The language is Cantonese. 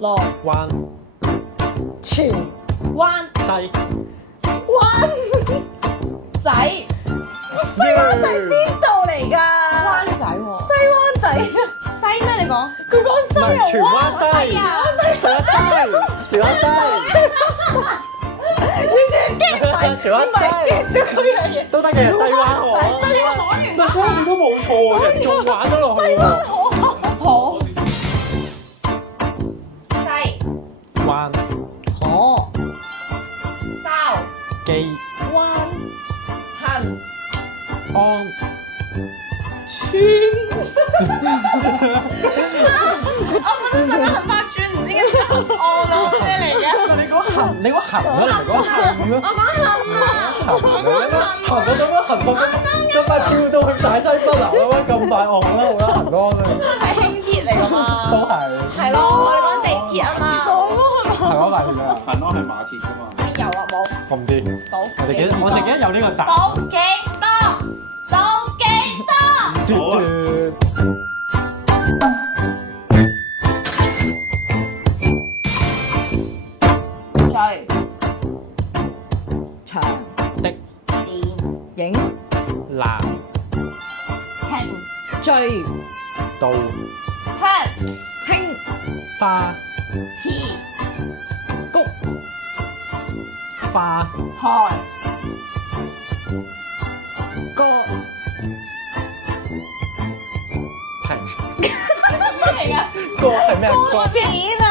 落灣荃灣西灣仔，西灣仔邊度嚟㗎？灣仔喎，西灣仔西咩？你講佢講西啊，荃灣西啊，荃灣西完全 get 唔係荃灣西 get 咗嗰樣嘢。都得嘅，西灣河。真係講完嗱，嗰你都冇錯嘅，仲玩咗落去喎。好西灣河哨基灣行安村，我覺得真係很花村，唔知點解哦咯咩嚟嘅？你講行，你講行啦，唔係講行咩？我講行啊，行我做乜行到咁快跳到去大西北啦？咁快哦，好啦好啦，行咯。係輕鐵嚟㗎都嘛？係。係咯，我哋講地鐵啊嘛。係講埋條啊？行咯，係馬鐵㗎嘛。邊有啊？冇。我唔知。到我淨記得有呢個站。到幾多？到幾多？好啊。最長的電影南停最道香清花池谷花海歌停。咩嚟㗎？歌係咩歌？錢啊！